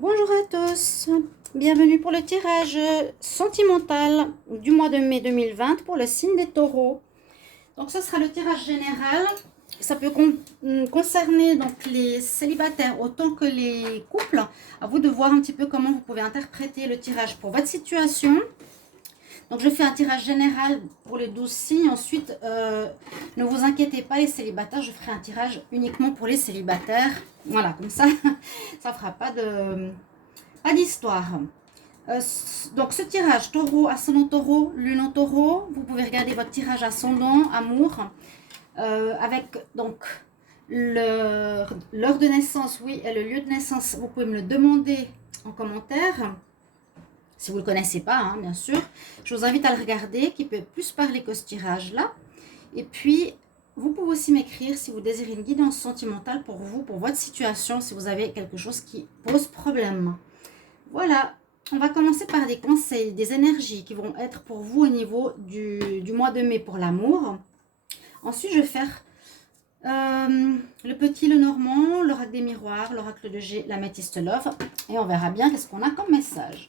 Bonjour à tous, bienvenue pour le tirage sentimental du mois de mai 2020 pour le signe des taureaux. Donc ce sera le tirage général, ça peut concerner donc les célibataires autant que les couples. À vous de voir un petit peu comment vous pouvez interpréter le tirage pour votre situation. Donc je fais un tirage général pour les 12 signes, ensuite ne vous inquiétez pas les célibataires, je ferai un tirage uniquement pour les célibataires. Voilà, comme ça, ça fera pas d'histoire. Donc ce tirage, taureau, ascendant taureau, lune en taureau, vous pouvez regarder votre tirage ascendant, amour, avec donc l'heure de naissance, oui, et le lieu de naissance, vous pouvez me le demander en commentaire. Si vous ne le connaissez pas, hein, bien sûr, je vous invite à le regarder, qui peut plus parler que ce tirage-là. Et puis, vous pouvez aussi m'écrire si vous désirez une guidance sentimentale pour vous, pour votre situation, si vous avez quelque chose qui pose problème. Voilà, on va commencer par des conseils, des énergies qui vont être pour vous au niveau du mois de mai pour l'amour. Ensuite, je vais faire le petit, le normand, l'oracle des miroirs, l'oracle de G, la métiste love. Et on verra bien qu'est-ce qu'on a comme message.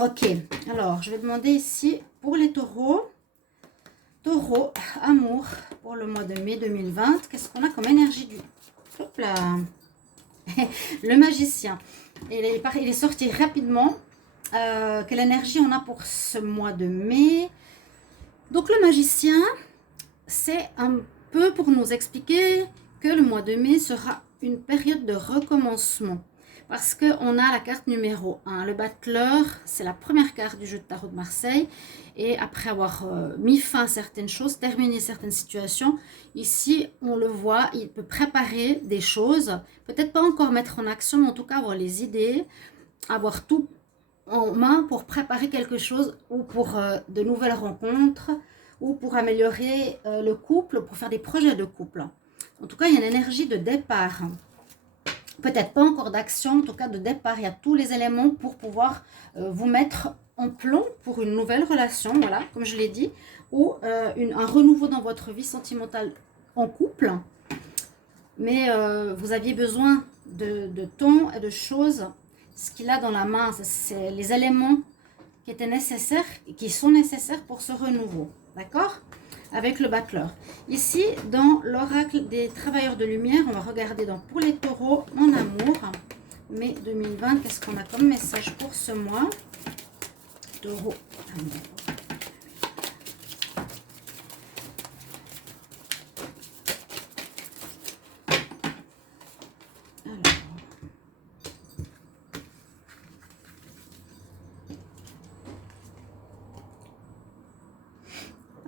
Ok, alors je vais demander ici pour les taureaux. Taureau, amour, pour le mois de mai 2020. Qu'est-ce qu'on a comme énergie du... Hop là. Le magicien. Il est sorti rapidement. Quelle énergie on a pour ce mois de mai? Donc le magicien, c'est un peu pour nous expliquer que le mois de mai sera une période de recommencement. Parce qu'on a la carte numéro 1. Le battleur, c'est la première carte du jeu de tarot de Marseille. Et après avoir mis fin à certaines choses, terminé certaines situations, ici, on le voit, il peut préparer des choses. Peut-être pas encore mettre en action, mais en tout cas avoir les idées, avoir tout en main pour préparer quelque chose ou pour de nouvelles rencontres ou pour améliorer le couple, pour faire des projets de couple. En tout cas, il y a une énergie de départ. Peut-être pas encore d'action, en tout cas de départ. Il y a tous les éléments pour pouvoir vous mettre en plomb pour une nouvelle relation, voilà, comme je l'ai dit, ou un renouveau dans votre vie sentimentale en couple. Mais vous aviez besoin de temps et de choses. Ce qu'il a dans la main, c'est les éléments qui étaient nécessaires, qui sont nécessaires pour ce renouveau, d'accord ? Avec le battleur. Ici, dans l'oracle des travailleurs de lumière, on va regarder donc pour les taureaux en amour. Mai 2020, qu'est-ce qu'on a comme message pour ce mois? Taureau, amour.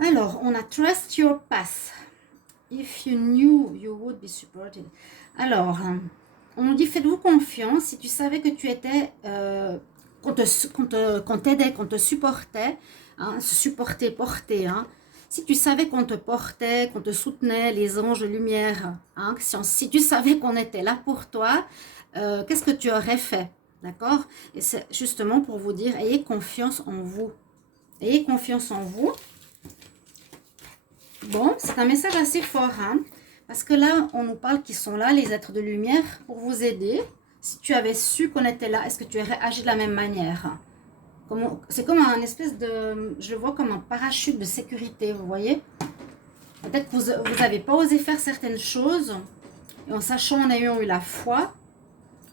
Alors, on a Trust Your Path. If you knew you would be supported. Alors, on nous dit faites-vous confiance si tu savais que tu étais, qu'on t'aidait, qu'on te supportait, hein, se supporter, porter. Hein. Si tu savais qu'on te portait, qu'on te soutenait, les anges de lumière, hein, si tu savais qu'on était là pour toi, qu'est-ce que tu aurais fait? D'accord? Et c'est justement pour vous dire, ayez confiance en vous. Ayez confiance en vous. Bon, c'est un message assez fort, hein, parce que là, on nous parle qu'ils sont là, les êtres de lumière, pour vous aider. Si tu avais su qu'on était là, est-ce que tu aurais agi de la même manière? C'est comme un espèce de... Je le vois comme un parachute de sécurité, vous voyez? Peut-être que vous n'avez pas osé faire certaines choses, et en sachant, en ayant eu la foi,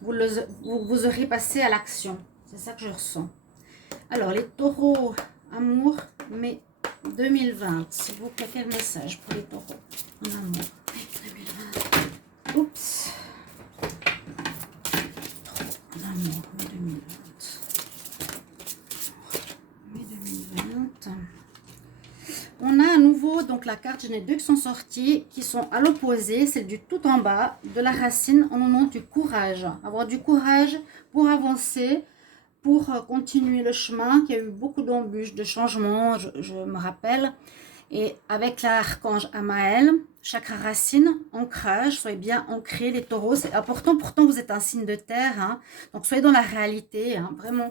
vous aurez passé à l'action. C'est ça que je ressens. Alors, les taureaux, amour, mais... 2020, s'il vous plaît, quel message pour les taureaux en amour? 2020. Oups. En amour, mai 2020. Mai 2020. On a à nouveau donc la carte, j'en ai deux qui sont sorties, qui sont à l'opposé, celle du tout en bas, de la racine, on nous montre du courage. Avoir du courage pour avancer, pour continuer le chemin, qu'il y a eu beaucoup d'embûches, de changements, je me rappelle. Et avec l'archange Amaël, chakra racine, ancrage, soyez bien ancrés les taureaux, c'est important, pourtant vous êtes un signe de terre, hein, donc soyez dans la réalité, hein, vraiment.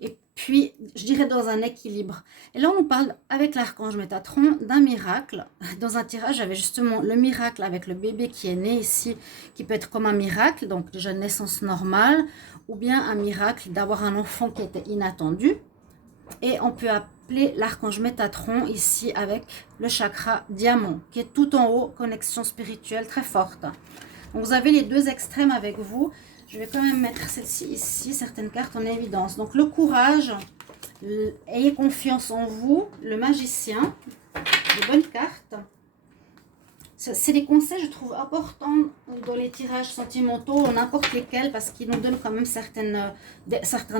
Et puis je dirais dans un équilibre. Et là on nous parle avec l'archange Métatron d'un miracle. Dans un tirage j'avais justement le miracle avec le bébé qui est né ici, qui peut être comme un miracle, donc déjà une naissance normale, ou bien un miracle d'avoir un enfant qui était inattendu. Et on peut appeler l'archange Métatron ici avec le chakra diamant, qui est tout en haut, connexion spirituelle très forte. Donc vous avez les deux extrêmes avec vous. Je vais quand même mettre celle-ci ici, certaines cartes en évidence. Donc le courage, ayez confiance en vous, le magicien, de bonnes cartes. C'est des conseils, je trouve, importants dans les tirages sentimentaux, n'importe lesquels, parce qu'ils nous donnent quand même certains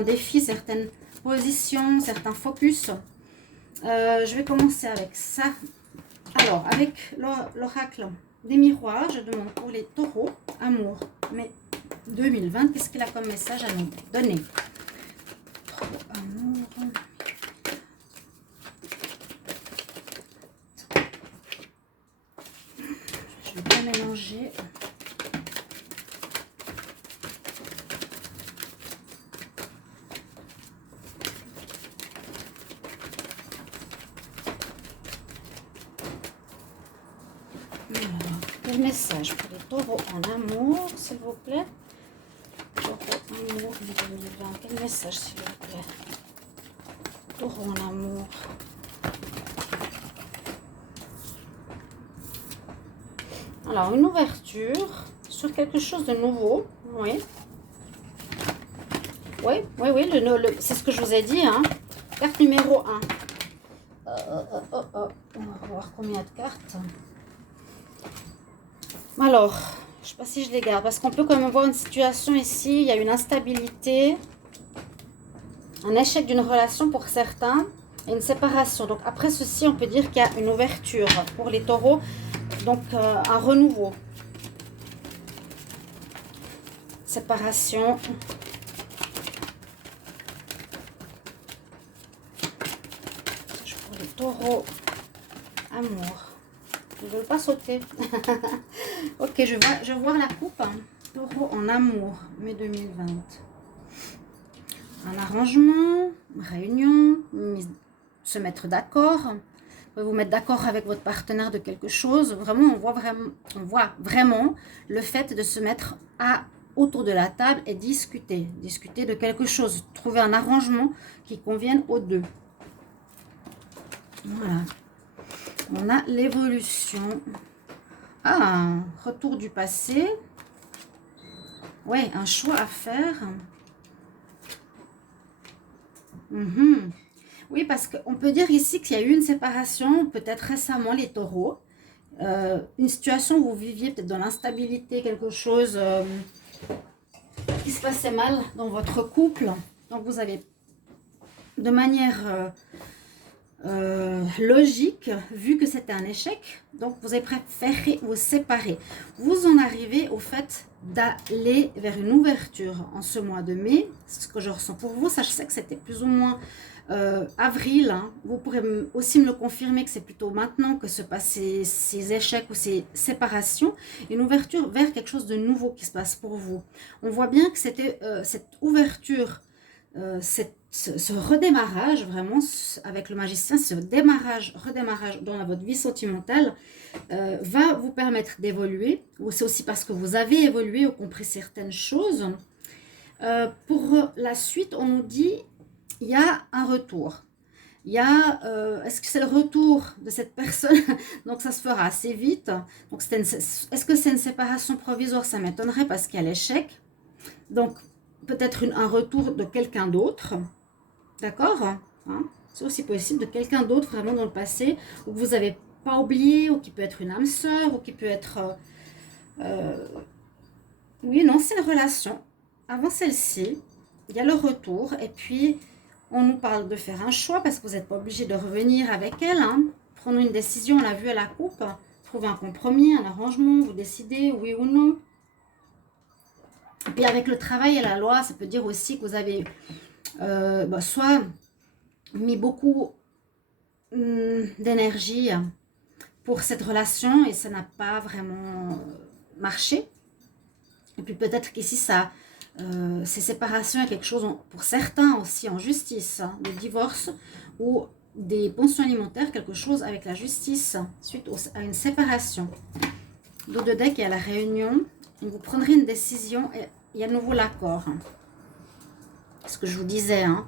défis, certaines positions, certains focus. Je vais commencer avec ça. Alors, avec l'oracle des miroirs, je demande pour les taureaux, amour, mais 2020, qu'est-ce qu'il a comme message à nous donner? Taureau, amour. Je vais bien mélanger. Quel message pour les taureaux en amour, s'il vous plaît? Taureau amour 2020. Quel message, s'il vous plaît? Taureau en amour. Alors, une ouverture sur quelque chose de nouveau. Oui. Oui, oui, oui. C'est ce que je vous ai dit. Hein. Carte numéro 1. On va voir combien de cartes. Alors, je ne sais pas si je les garde, parce qu'on peut quand même voir une situation ici, il y a une instabilité, un échec d'une relation pour certains, et une séparation. Donc après ceci, on peut dire qu'il y a une ouverture pour les taureaux, donc un renouveau. Séparation. Pour les taureaux, amour. Ils ne veulent pas sauter. Ok, je vois la coupe. Taureau en amour, mai 2020. Un arrangement, réunion, se mettre d'accord. Vous pouvez vous mettre d'accord avec votre partenaire de quelque chose. Vraiment, on voit vraiment le fait de se mettre autour de la table et discuter. Discuter de quelque chose. Trouver un arrangement qui convienne aux deux. Voilà. On a l'évolution. Ah, un retour du passé. Ouais, un choix à faire. Oui, parce qu'on peut dire ici qu'il y a eu une séparation, peut-être récemment, les taureaux. Une situation où vous viviez peut-être dans l'instabilité, quelque chose qui se passait mal dans votre couple. Donc, vous avez, de manière logique, vu que c'était un échec, donc vous avez préféré vous séparer. Vous en arrivez au fait d'aller vers une ouverture en ce mois de mai. Ce que je ressens pour vous, ça je sais que c'était plus ou moins avril, hein. Vous pourrez aussi me le confirmer que c'est plutôt maintenant que se passent ces échecs ou ces séparations, une ouverture vers quelque chose de nouveau qui se passe pour vous. On voit bien que c'était cette ouverture, ce redémarrage, vraiment, avec le magicien, ce redémarrage dans votre vie sentimentale va vous permettre d'évoluer. C'est aussi parce que vous avez évolué ou compris certaines choses. Pour la suite, on nous dit, il y a un retour. Il y a, est-ce que c'est le retour de cette personne? Donc ça se fera assez vite. Donc est-ce que c'est une séparation provisoire? Ça m'étonnerait parce qu'il y a l'échec. Donc peut-être un retour de quelqu'un d'autre. D'accord, hein? C'est aussi possible de quelqu'un d'autre vraiment dans le passé, ou que vous n'avez pas oublié, ou qui peut être une âme sœur, ou qui peut être... Oui, non, c'est une relation. Avant celle-ci, il y a le retour, et puis on nous parle de faire un choix, parce que vous n'êtes pas obligé de revenir avec elle. Hein. Prendre une décision, on l'a vu à la coupe, trouver un compromis, un arrangement, vous décidez oui ou non. Et puis avec le travail et la loi, ça peut dire aussi que vous avez... soit mis beaucoup d'énergie pour cette relation et ça n'a pas vraiment marché. Et puis peut-être qu'ici ça ces séparations, il y a quelque chose, pour certains aussi, en justice, hein, le divorce ou des pensions alimentaires, quelque chose avec la justice suite à une séparation. Dos de deck, il y a la réunion. Vous prendrez une décision et il y a de nouveau l'accord. Ce que je vous disais, hein,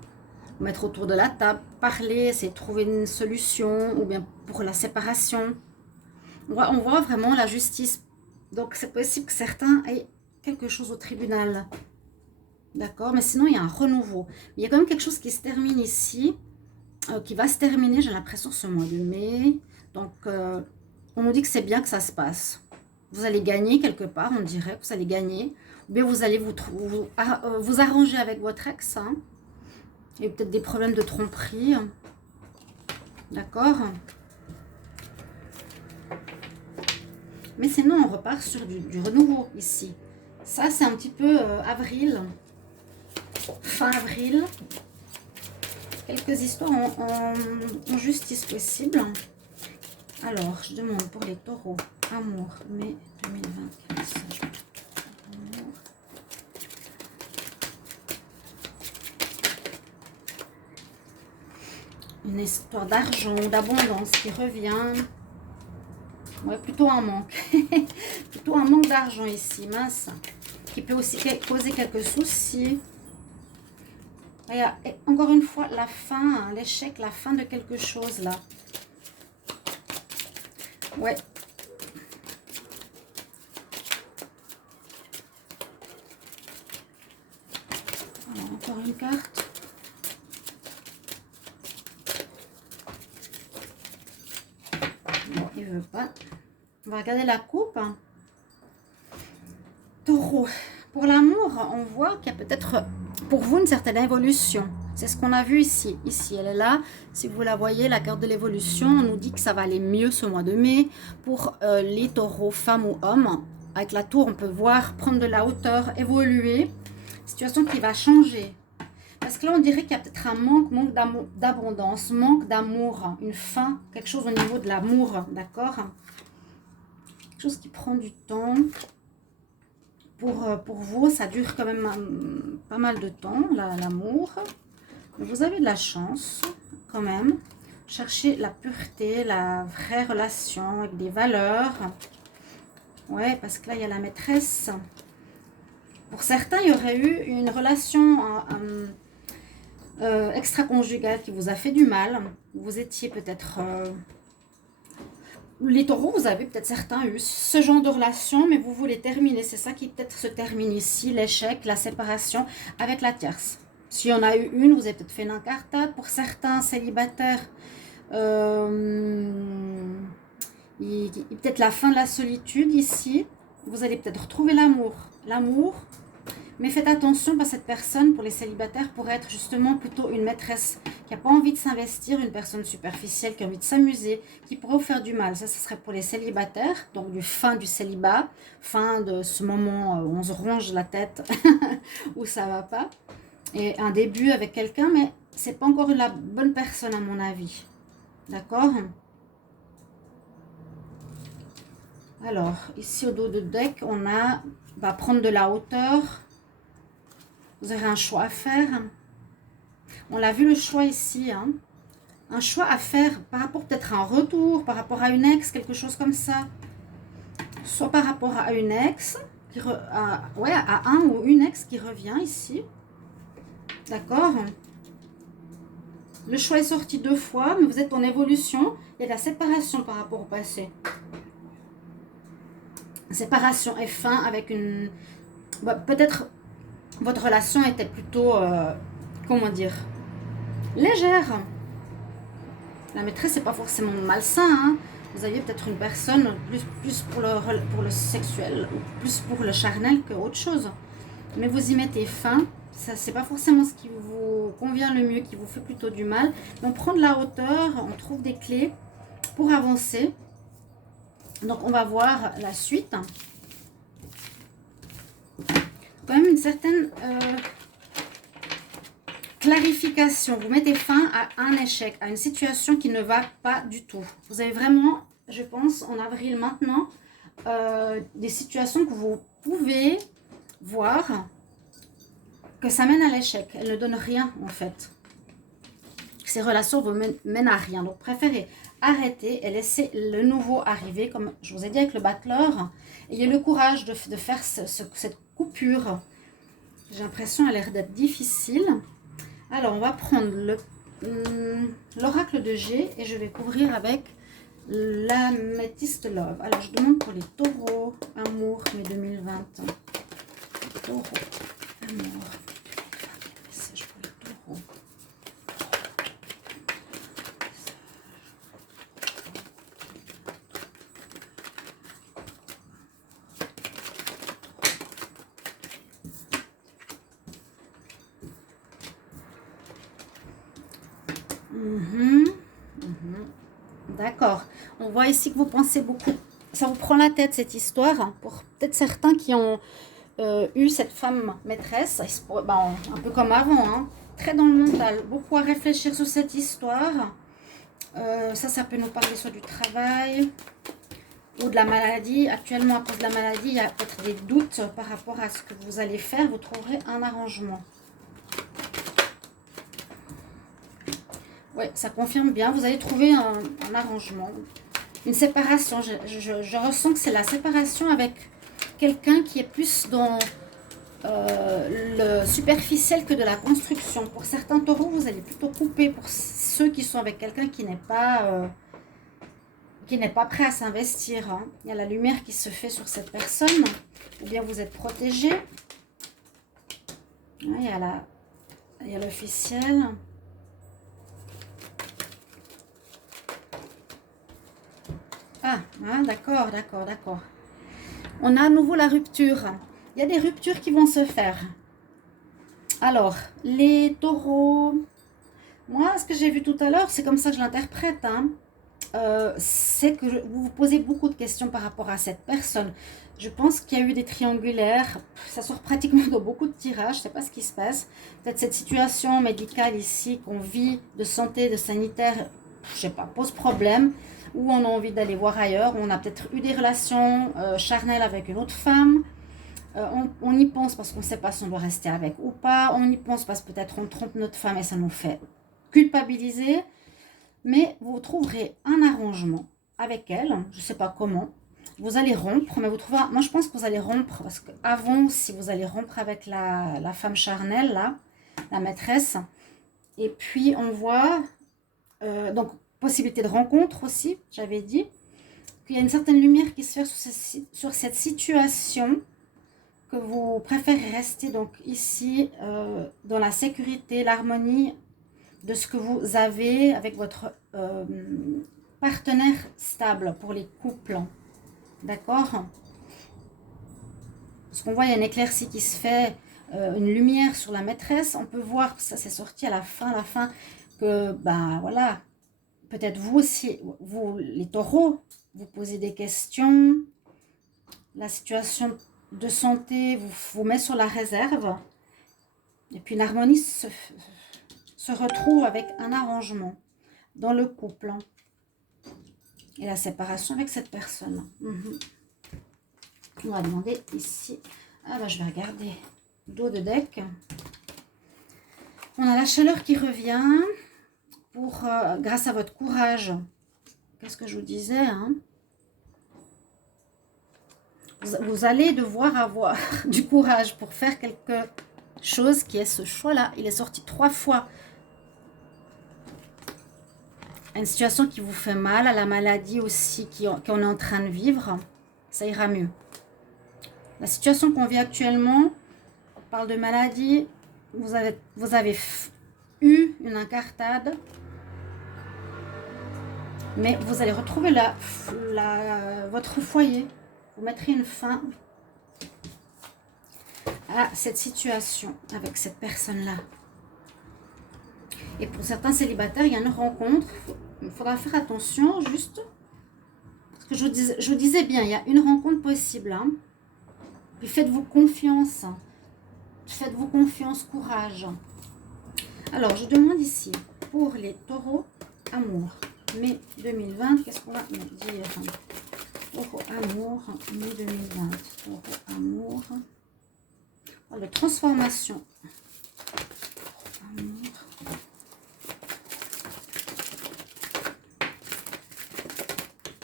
mettre autour de la table, parler, essayer de trouver une solution ou bien pour la séparation. On voit vraiment la justice. Donc c'est possible que certains aient quelque chose au tribunal. D'accord, mais sinon il y a un renouveau. Il y a quand même quelque chose qui se termine ici, qui va se terminer, j'ai l'impression, ce mois de mai. Donc on nous dit que c'est bien que ça se passe. Vous allez gagner quelque part, on dirait que vous allez gagner. Ou bien vous allez vous arranger avec votre ex. Hein. Il y a peut-être des problèmes de tromperie. D'accord. Mais sinon, on repart sur du renouveau ici. Ça, c'est un petit peu avril. Fin avril. Quelques histoires en justice possible. Alors, je demande pour les taureaux. Amour, mai 2024. Une histoire d'argent, d'abondance qui revient. Ouais, plutôt un manque. Plutôt un manque d'argent ici, mince. Qui peut aussi causer quelques soucis. Et encore une fois, la fin, hein, l'échec, la fin de quelque chose là. Ouais. Alors, encore une carte. Bon, il veut pas. On va regarder la coupe. Taureau. Pour l'amour, on voit qu'il y a peut-être pour vous une certaine évolution. C'est ce qu'on a vu ici. Ici, elle est là. Si vous la voyez, la carte de l'évolution, on nous dit que ça va aller mieux ce mois de mai. Pour les taureaux, femmes ou hommes, avec la tour, on peut voir prendre de la hauteur, évoluer. Situation qui va changer. Parce que là, on dirait qu'il y a peut-être un manque d'abondance, manque d'amour, une fin, quelque chose au niveau de l'amour, d'accord? Quelque chose qui prend du temps. Pour vous, ça dure quand même pas mal de temps, l'amour. Vous avez de la chance, quand même. Cherchez la pureté, la vraie relation avec des valeurs. Ouais, parce que là, il y a la maîtresse. Pour certains, il y aurait eu une relation extra-conjugale qui vous a fait du mal. Vous étiez peut-être... les taureaux, vous avez peut-être certains eu ce genre de relation, mais vous voulez terminer. C'est ça qui peut-être se termine ici, l'échec, la séparation avec la tierce. S'il y en a eu une, vous avez peut-être fait une incartade. Pour certains célibataires, peut-être la fin de la solitude ici. Vous allez peut-être retrouver l'amour. L'amour. Mais faites attention, parce que cette personne, pour les célibataires, pourrait être justement plutôt une maîtresse qui n'a pas envie de s'investir, une personne superficielle qui a envie de s'amuser, qui pourrait vous faire du mal. Ça, ce serait pour les célibataires, donc fin du célibat, fin de ce moment où on se ronge la tête, où ça va pas. Et un début avec quelqu'un, mais c'est pas encore la bonne personne à mon avis. D'accord ? Alors, ici au dos de deck, on va prendre de la hauteur. Vous aurez un choix à faire. On l'a vu le choix ici. Hein. Un choix à faire par rapport peut-être à un retour, par rapport à une ex, quelque chose comme ça. Soit par rapport à une ex, à un ou une ex qui revient ici. D'accord ? Le choix est sorti 2 fois, mais vous êtes en évolution. Il y a de la séparation par rapport au passé. Séparation et fin avec une... peut-être votre relation était plutôt, comment dire, légère. La maîtresse, c'est pas forcément malsain. Hein. Vous aviez peut-être une personne plus pour le sexuel, ou plus pour le charnel qu'autre chose. Mais vous y mettez fin. Ça, c'est pas forcément ce qui vous convient le mieux, qui vous fait plutôt du mal. Mais on prend de la hauteur, on trouve des clés pour avancer. Donc, on va voir la suite. Quand même une certaine clarification. Vous mettez fin à un échec, à une situation qui ne va pas du tout. Vous avez vraiment, je pense, en avril maintenant, des situations que vous pouvez voir que ça mène à l'échec. Elle ne donne rien en fait. Ces relations vous mènent à rien. Donc préférez arrêter et laisser le nouveau arriver. Comme je vous ai dit avec le battleur, ayez le courage de faire cette coupure. J'ai l'impression qu'elle a l'air d'être difficile. Alors on va prendre l'oracle de G et je vais couvrir avec l'améthyste love. Alors je demande pour les taureaux, amour, mai 2020. Taureau, amour. Message pour les taureaux. D'accord. On voit ici que vous pensez beaucoup. Ça vous prend la tête cette histoire. Hein, pour peut-être certains qui ont eu cette femme maîtresse, un peu comme avant, hein, très dans le mental, beaucoup à réfléchir sur cette histoire. Ça peut nous parler soit du travail ou de la maladie. Actuellement, à cause de la maladie, il y a peut-être des doutes par rapport à ce que vous allez faire. Vous trouverez un arrangement. Oui, ça confirme bien. Vous allez trouver un arrangement, une séparation. Je ressens que c'est la séparation avec quelqu'un qui est plus dans le superficiel que de la construction. Pour certains taureaux, vous allez plutôt couper. Pour ceux qui sont avec quelqu'un qui n'est pas prêt à s'investir. Hein. Il y a la lumière qui se fait sur cette personne. Ou bien vous êtes protégé. Il y a l'officiel. Ah, d'accord. On a à nouveau la rupture. Il y a des ruptures qui vont se faire. Alors, les taureaux, moi, ce que j'ai vu tout à l'heure, c'est comme ça que je l'interprète. Hein. C'est que vous vous posez beaucoup de questions par rapport à cette personne. Je pense qu'il y a eu des triangulaires. Ça sort pratiquement dans beaucoup de tirages. Je ne sais pas ce qui se passe. Peut-être cette situation médicale ici qu'on vit, de santé, de sanitaire, je ne sais pas, pose problème. Ou on a envie d'aller voir ailleurs. On a peut-être eu des relations charnelles avec une autre femme. On y pense parce qu'on ne sait pas si on doit rester avec ou pas. On y pense parce que peut-être on trompe notre femme et ça nous fait culpabiliser. Mais vous trouverez un arrangement avec elle. Je ne sais pas comment. Vous allez rompre. Mais vous trouverez. Moi, je pense que vous allez rompre. Parce qu'avant, si vous allez rompre avec la femme charnelle, là, la maîtresse. Et puis, on voit... donc, possibilité de rencontre aussi, j'avais dit. Qu'il y a une certaine lumière qui se fait sur cette situation, que vous préférez rester donc ici dans la sécurité, l'harmonie de ce que vous avez avec votre partenaire stable pour les couples. D'accord? Parce qu'on voit, il y a une éclaircie qui se fait, une lumière sur la maîtresse. On peut voir, ça s'est sorti à la fin, que, ben voilà, peut-être vous aussi, vous les taureaux, vous posez des questions. La situation de santé vous met sur la réserve. Et puis une harmonie se retrouve avec un arrangement dans le couple. Et la séparation avec cette personne. On va demander ici. Ah bah je vais regarder. Dos de deck. On a la chaleur qui revient. Grâce à votre courage. Qu'est-ce que je vous disais, hein? Vous allez devoir avoir du courage pour faire quelque chose qui est ce choix-là. Il est sorti 3 fois. Une situation qui vous fait mal, à la maladie aussi qu'on est en train de vivre, ça ira mieux. La situation qu'on vit actuellement, on parle de maladie, vous avez eu une incartade, mais vous allez retrouver votre foyer. Vous mettrez une fin à cette situation avec cette personne-là. Et pour certains célibataires, il y a une rencontre. Il faudra faire attention, juste. Parce que je vous disais bien, il y a une rencontre possible. Hein. Puis faites-vous confiance. Faites-vous confiance, courage. Alors, je demande ici, pour les taureaux, amour. Mai 2020, qu'est-ce qu'on va me dire? Taureau, amour, mai 2020. Taureau, amour. Oh, la transformation.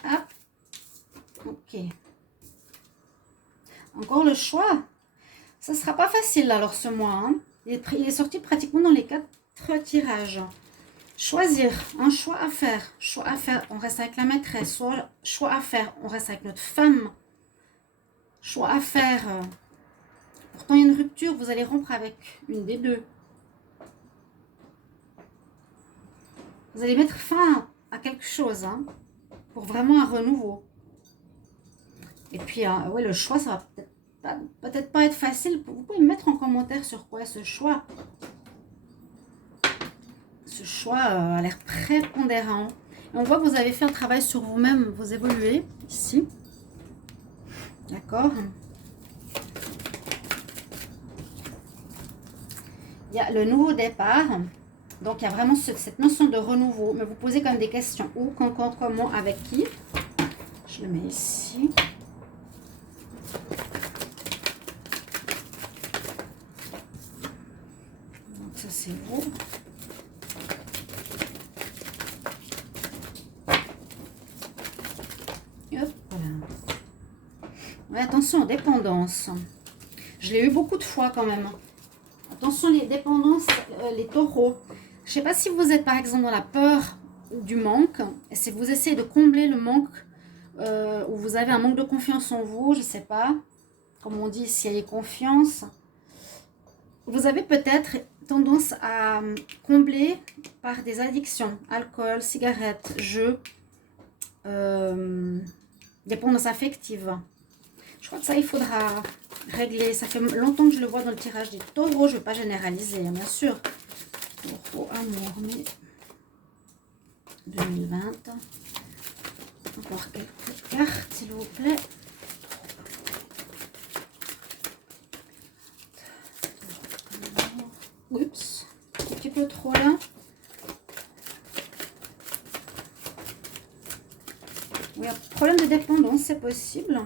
Ah, ok. Encore le choix. Ça sera pas facile alors ce mois. Hein. Il est sorti pratiquement dans les 4 tirages. Choisir, un choix à faire. Choix à faire, on reste avec la maîtresse. Choix à faire, on reste avec notre femme. Choix à faire. Pourtant, il y a une rupture, vous allez rompre avec une des deux. Vous allez mettre fin à quelque chose, hein, pour vraiment un renouveau. Et puis, ouais, le choix, ça va peut-être pas être facile. Vous pouvez me mettre en commentaire sur quoi est ce choix. Ce choix a l'air prépondérant. Et on voit que vous avez fait un travail sur vous-même, vous évoluez ici. D'accord. Il y a le nouveau départ. Donc, il y a vraiment cette notion de renouveau. Mais vous posez quand même des questions. Où, quand, comment, avec qui. Je le mets ici. Donc, ça, c'est vous. Hop, voilà. Ouais, attention, dépendance. Je l'ai eu beaucoup de fois quand même. Attention, les dépendances, les taureaux. Je ne sais pas si vous êtes par exemple dans la peur du manque. Et si vous essayez de combler le manque, ou vous avez un manque de confiance en vous, je ne sais pas. Comme on dit, si ayez confiance. Vous avez peut-être tendance à combler par des addictions. Alcool, cigarettes, jeux, dépendance affective. Je crois que ça, il faudra régler. Ça fait longtemps que je le vois dans le tirage des taureaux. Je ne veux pas généraliser, hein, bien sûr. Taureau, amour, mais 2020. Encore quelques cartes, s'il vous plaît. Oups, un petit peu trop là. Oui, un problème de dépendance, c'est possible.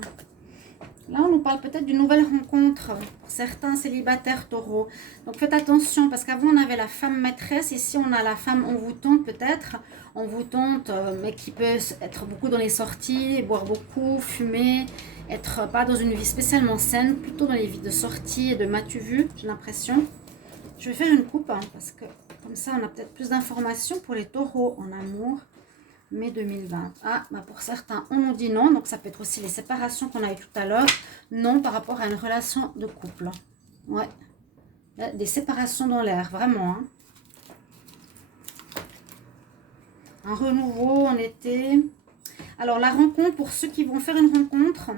Là, on nous parle peut-être d'une nouvelle rencontre pour certains célibataires taureaux. Donc, faites attention parce qu'avant, on avait la femme maîtresse. Ici, on a la femme envoûtante peut-être. Envoûtante, mais qui peut être beaucoup dans les sorties, boire beaucoup, fumer, être pas dans une vie spécialement saine, plutôt dans les vies de sortie et de m'as-tu vu, j'ai l'impression. Je vais faire une coupe hein, parce que comme ça, on a peut-être plus d'informations pour les taureaux en amour. Mai 2020. Ah, bah pour certains, on nous dit non. Donc, ça peut être aussi les séparations qu'on a eues tout à l'heure. Non, par rapport à une relation de couple. Ouais. Des séparations dans l'air, vraiment. Hein. Un renouveau en été. Alors, la rencontre, pour ceux qui vont faire une rencontre,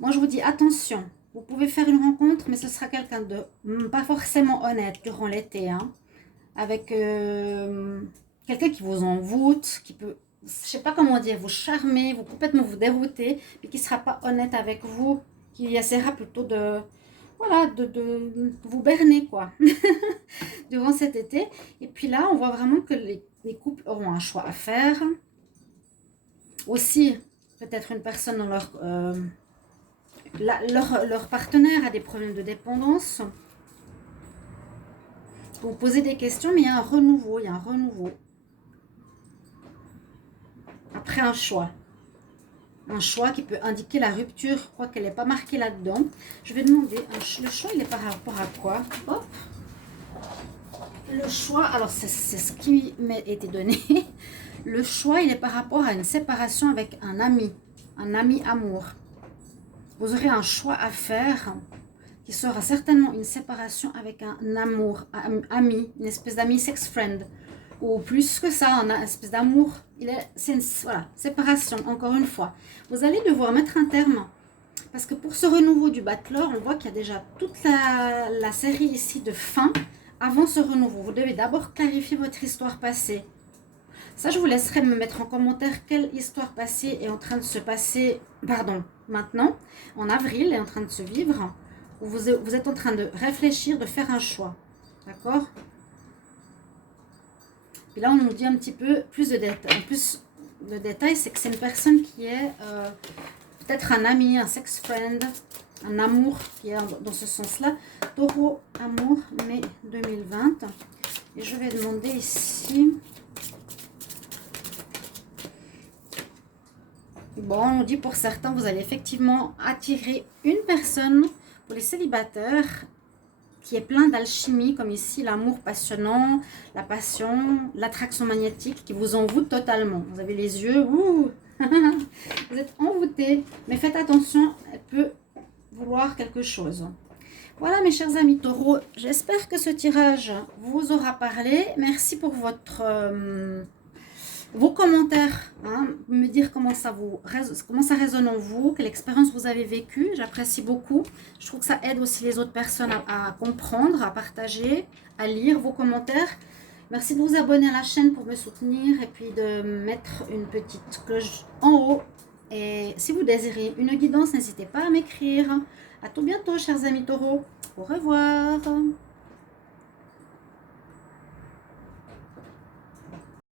moi, je vous dis attention. Vous pouvez faire une rencontre, mais ce sera quelqu'un de pas forcément honnête durant l'été. Hein, avec... quelqu'un qui vous envoûte, qui peut, je sais pas comment dire, vous charmer, vous complètement vous dérouter, mais qui sera pas honnête avec vous, qui essaiera plutôt de, voilà, de vous berner quoi, durant cet été. Et puis là, on voit vraiment que les couples auront un choix à faire. Aussi, peut-être une personne dans leur partenaire a des problèmes de dépendance. Vous posez des questions, mais il y a un renouveau, Après un choix. Un choix qui peut indiquer la rupture. Je crois qu'elle n'est pas marquée là-dedans. Je vais demander, le choix, il est par rapport à quoi? Hop. Le choix, alors c'est ce qui m'a été donné. Le choix, il est par rapport à une séparation avec un ami amour. Vous aurez un choix à faire qui sera certainement une séparation avec un amour, ami, une espèce d'ami sex friend. Ou plus que ça, on a une espèce d'amour. C'est une voilà, séparation, encore une fois. Vous allez devoir mettre un terme. Parce que pour ce renouveau du battleur, on voit qu'il y a déjà toute la série ici de fin avant ce renouveau. Vous devez d'abord clarifier votre histoire passée. Ça, je vous laisserai me mettre en commentaire quelle histoire passée est en train de se passer, maintenant, en avril, est en train de se vivre. Où vous êtes en train de réfléchir, de faire un choix. D'accord ? Et là, on nous dit un petit peu plus de détails. En plus, le détail, c'est que c'est une personne qui est peut-être un ami, un sex friend, un amour qui est dans ce sens-là. Taureau, Amour, mai 2020. Et je vais demander ici... Bon, on dit pour certains, vous allez effectivement attirer une personne pour les célibataires qui est plein d'alchimie, comme ici, l'amour passionnant, la passion, l'attraction magnétique qui vous envoûte totalement. Vous avez les yeux, ouh, vous êtes envoûtés, mais faites attention, elle peut vouloir quelque chose. Voilà mes chers amis taureaux, j'espère que ce tirage vous aura parlé. Merci pour vos commentaires, hein, me dire comment ça résonne en vous, quelle expérience vous avez vécue. J'apprécie beaucoup. Je trouve que ça aide aussi les autres personnes à comprendre, à partager, à lire vos commentaires. Merci de vous abonner à la chaîne pour me soutenir et puis de mettre une petite cloche en haut. Et si vous désirez une guidance, n'hésitez pas à m'écrire. À tout bientôt, chers amis taureaux. Au revoir.